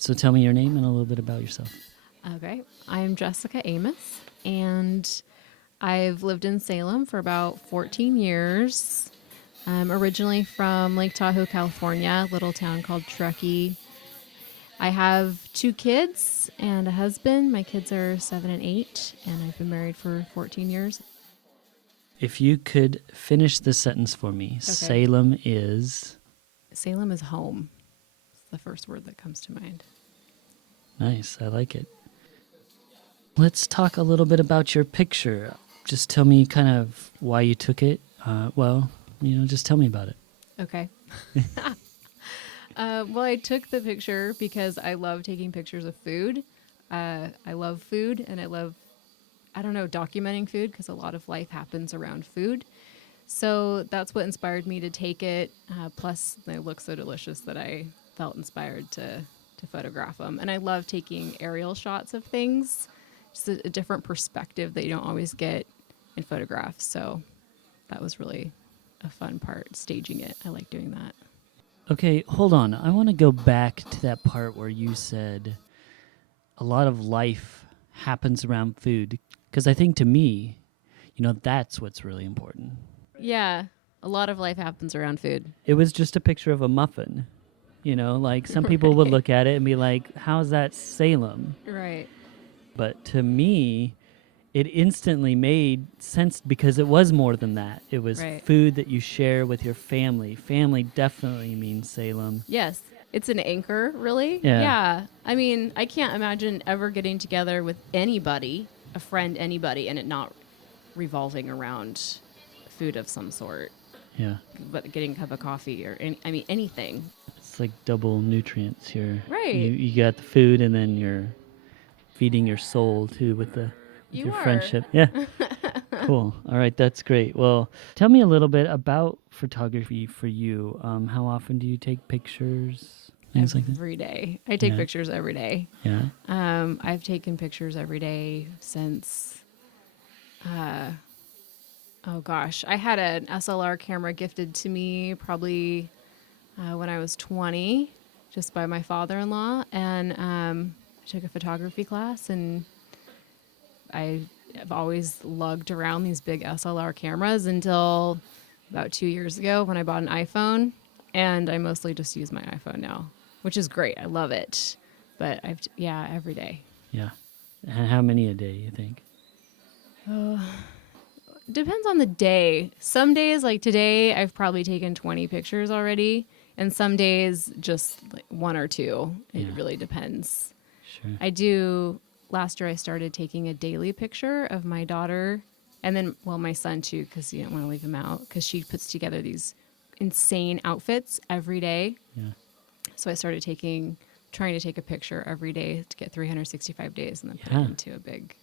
So tell me your name and a little bit about yourself. Okay, I'm Jessica Amos, and I've lived in Salem for about 14 years. I'm originally from Lake Tahoe, California, a little town called Truckee. I have two kids and a husband. My kids are 7 and 8, and I've been married for 14 years. If you could finish this sentence for me, Okay. Salem is Salem is home. It's the first word that comes to mind. nice. I like it. Let's talk a little bit about your picture. Just tell me kind of why you took it. Just tell me about it. Okay. Well, I took the picture because I love taking pictures of food. I love food and I don't know, documenting food because a lot of life happens around food. So that's what inspired me to take it. Plus, they look so delicious that I felt inspired to photograph them. And I love taking aerial shots of things, just a different perspective that you don't always get in photographs. So that was really a fun part, staging it. I like doing that. Okay, hold on. I want to go back to that part where you said a lot of life happens around food. Because I think to me, that's what's really important. Yeah, a lot of life happens around food. It was just a picture of a muffin. Like some people would look at it and be like, how's that Salem? Right. But to me, it instantly made sense because it was more than that. It was Right. food that you share with your family. Family definitely means Salem. Yes. It's an anchor, really. Yeah. Yeah. I mean, I can't imagine ever getting together with anybody, a friend, anybody, and it not revolving around food of some sort. Yeah. But getting a cup of coffee or anything. It's like double nutrients here. Right. You got the food and then you're feeding your soul too with You your are. friendship. Yeah. Cool. All right, that's great. Well, tell me a little bit about photography for you. How often do you take pictures? Things like that. Every day. I take Yeah. pictures every day. Yeah. I've taken pictures every day since, oh gosh, I had an SLR camera gifted to me probably when I was 20, just by my father-in-law, and I took a photography class, and I have always lugged around these big SLR cameras until about 2 years ago when I bought an iPhone, and I mostly just use my iPhone now, which is great. I love it, but every day. Yeah. And how many a day, you think? Depends on the day. Some days, like today, I've probably taken 20 pictures already, and some days just like one or two. It Yeah. really depends. Sure. Last year I started taking a daily picture of my daughter, and then, well, my son too, because you don't want to leave him out, because she puts together these insane outfits every day. Yeah. So I started trying to take a picture every day to get 365 days and then put Yeah. it into a big.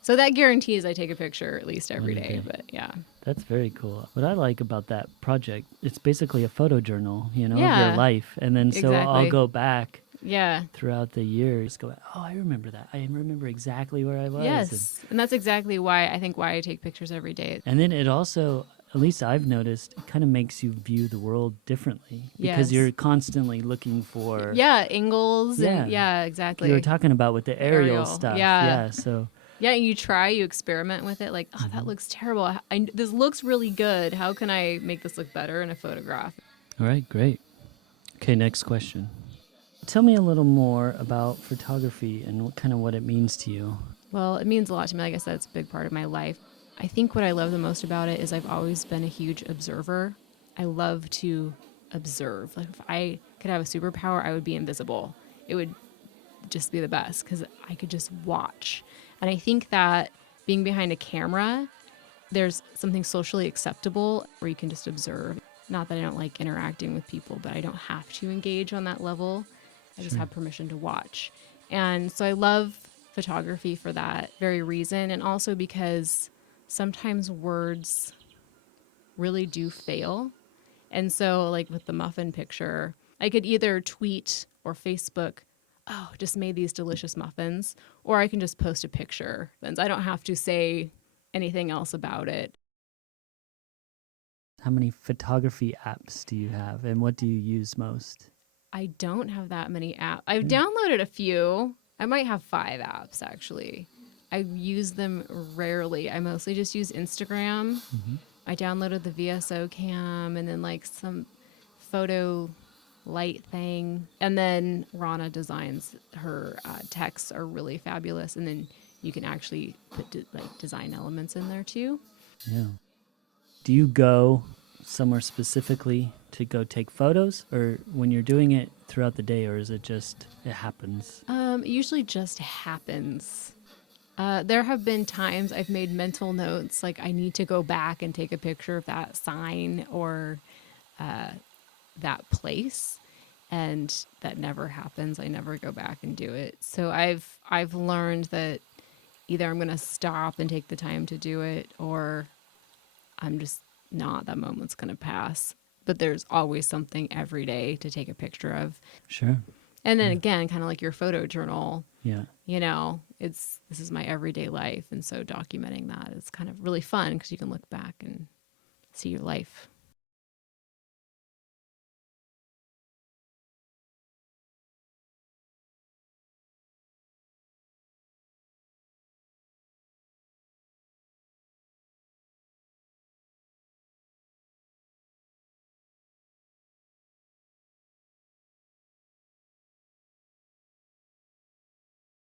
So that guarantees I take a picture at least every Every day, day. but yeah. That's very cool. What I like about that project, it's basically a photo journal, of Yeah. your life. And then so I'll Exactly. go back Yeah. throughout the years, go, oh, I remember that. I remember exactly where I was. Yes. And that's exactly why I take pictures every day. And then it also, at least I've noticed, it kind of makes you view the world differently because Yes. you're constantly looking for. Yeah, angles and Yeah. yeah, exactly. You were talking about with the aerial stuff. Yeah. So Yeah, and you experiment with it like, oh, that looks terrible. This looks really good. How can I make this look better in a photograph? all right, great. Okay, next question. Tell me a little more about photography and what it means to you. Well, it means a lot to me. Like I said, it's a big part of my life. I think what I love the most about it is I've always been a huge observer. I love to observe. Like if I could have a superpower, I would be invisible. It would just be the best because I could just watch. And I think that being behind a camera, there's something socially acceptable where you can just observe. Not that I don't like interacting with people, but I don't have to engage on that level. I just Sure. have permission to watch. And so I love photography for that very reason. And also because sometimes words really do fail. And so, like with the muffin picture, I could either tweet or Facebook, oh, just made these delicious muffins, or I can just post a picture. Then I don't have to say anything else about it. How many photography apps do you have and what do you use most? I don't have that many apps. I've downloaded a few. I might have 5 apps actually. I use them rarely. I mostly just use Instagram. I downloaded the VSO cam and then like some photo light thing. And then Rana designs her texts are really fabulous. And then you can actually put like design elements in there too. Yeah. Do you go somewhere specifically to go take photos, or when you're doing it throughout the day, or is it just it happens? It usually just happens. There have been times I've made mental notes, like I need to go back and take a picture of that sign or that place, and that never happens. I never go back and do it. So I've learned that either I'm going to stop and take the time to do it, or I'm just not. That moment's going to pass. But there's always something every day to take a picture of. Sure. And then again, kind of like your photo journal, Yeah. you know, this is my everyday life. And so documenting that is kind of really fun because you can look back and see your life.